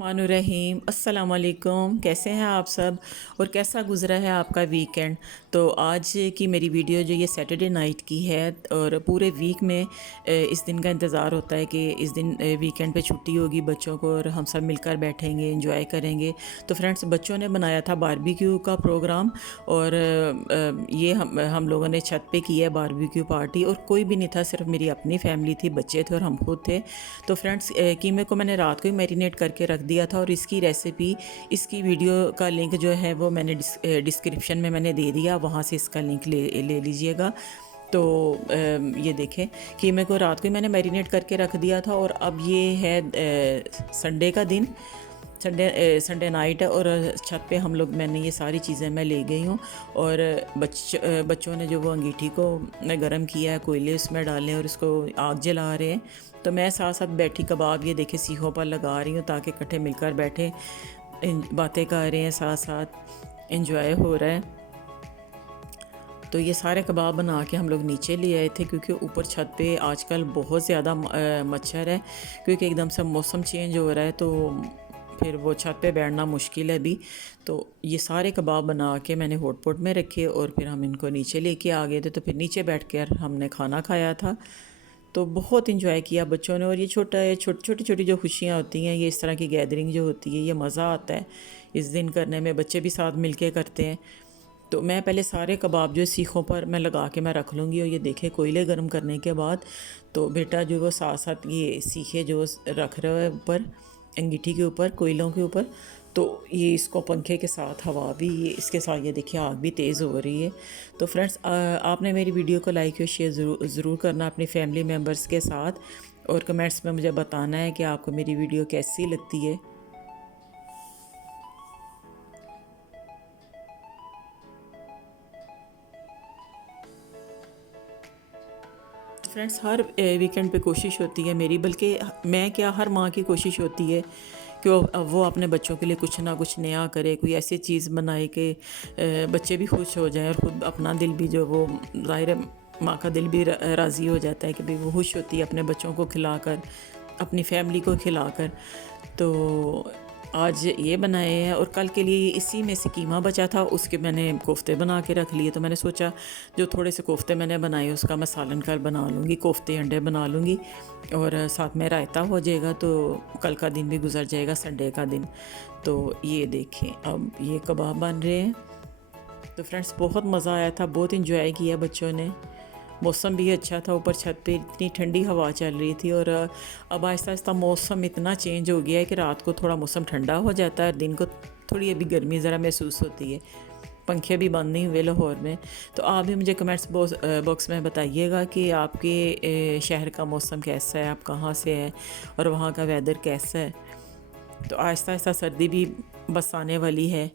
रहीम अस्सलाम वालेकुम। कैसे हैं आप सब और कैसा गुज़रा है आपका वीकेंड। तो आज की मेरी वीडियो जो ये सैटरडे नाइट की है और पूरे वीक में इस दिन का इंतज़ार होता है कि इस दिन वीकेंड पे छुट्टी होगी बच्चों को और हम सब मिलकर बैठेंगे एंजॉय करेंगे। तो फ्रेंड्स बच्चों ने बनाया था बारबेक्यू का प्रोग्राम और ये हम लोगों ने छत पे की है बारबेक्यू पार्टी और कोई भी नहीं था, सिर्फ मेरी अपनी फैमिली थी, बच्चे थे और हम खुद थे। तो फ्रेंड्स कीमे को मैंने रात को ही मैरिनेट करके रख दिया था और इसकी रेसिपी, इसकी वीडियो का लिंक जो है वो मैंने डिस्क्रिप्शन में मैंने दे दिया, वहाँ से इसका लिंक ले लीजिएगा। तो ये देखें कीमे को रात को ही मैंने मैरिनेट करके रख दिया था और अब ये है संडे का दिन, संडे नाइट है और छत पे हम लोग, मैंने ये सारी चीज़ें मैं ले गई हूँ और बच्चों ने जो वो अंगीठी को गर्म किया है, कोयले उसमें डाले और उसको आग जला रहे हैं। तो मैं साथ साथ बैठी कबाब ये देखे सीखों पर लगा रही हूँ ताकि इकट्ठे मिलकर बैठे बातें कर रहे हैं, साथ साथ एंजॉय हो रहा है। तो ये सारे कबाब बना के हम लोग नीचे ले आए थे क्योंकि ऊपर छत पे आजकल बहुत ज़्यादा मच्छर है क्योंकि एकदम से मौसम चेंज हो रहा है, तो फिर वो छत पे बैठना मुश्किल है अभी। तो ये सारे कबाब बना के मैंने हॉटपॉट में रखे और फिर हम इनको नीचे लेके आ गए थे। तो फिर नीचे बैठ कर हमने खाना खाया था। तो बहुत इन्जॉय किया बच्चों ने और ये छोटी छोटी जो खुशियाँ होती हैं, ये इस तरह की गैदरिंग जो होती है, ये मज़ा आता है इस दिन करने में, बच्चे भी साथ मिल के करते हैं। तो मैं पहले सारे कबाब जो सीखों पर मैं लगा के मैं रख लूँगी और ये देखे कोयले गर्म करने के बाद तो बेटा जो वो साथ साथ ये सीखे जो रख रहा है ऊपर अंगीठी के ऊपर, कोयलों के ऊपर, तो ये इसको पंखे के साथ हवा भी, ये इसके साथ ये देखिए आग भी तेज़ हो रही है। तो फ्रेंड्स आपने मेरी वीडियो को लाइक और शेयर ज़रूर करना अपनी फैमिली मेम्बर्स के साथ और कमेंट्स में मुझे बताना है कि आपको मेरी वीडियो कैसी लगती है। फ्रेंड्स हर वीकेंड पे कोशिश होती है मेरी, बल्कि मैं क्या हर माँ की कोशिश होती है कि वो अपने बच्चों के लिए कुछ ना कुछ नया करे, कोई ऐसी चीज़ बनाए कि बच्चे भी खुश हो जाएं और ख़ुद अपना दिल भी जो वो ज़ाहिर है माँ का दिल भी राज़ी हो जाता है कि भाई वो खुश होती है अपने बच्चों को खिलाकर, अपनी फैमिली को खिलाकर। तो आज ये बनाए हैं और कल के लिए इसी में से कीमा बचा था, उसके मैंने कोफ्ते बना के रख लिए। तो मैंने सोचा जो थोड़े से कोफ्ते मैंने बनाए उसका मैं सालन कल बना लूँगी, कोफ्ते अंडे बना लूँगी और साथ में रायता हो जाएगा, तो कल का दिन भी गुजर जाएगा, संडे का दिन। तो ये देखें अब ये कबाब बन रहे हैं। तो फ्रेंड्स बहुत मज़ा आया था, बहुत इंजॉय किया बच्चों ने, मौसम भी अच्छा था, ऊपर छत पे इतनी ठंडी हवा चल रही थी और अब आहिस्ता आहिस्ता मौसम इतना चेंज हो गया है कि रात को थोड़ा मौसम ठंडा हो जाता है, दिन को थोड़ी अभी गर्मी ज़रा महसूस होती है, पंखे भी बंद नहीं हुए लाहौर में। तो आप भी मुझे कमेंट्स बॉक्स में बताइएगा कि आपके शहर का मौसम कैसा है, आप कहाँ से हैं और वहाँ का वेदर कैसा है। तो आहिस्ता आहिस्ता सर्दी भी बस आने वाली है।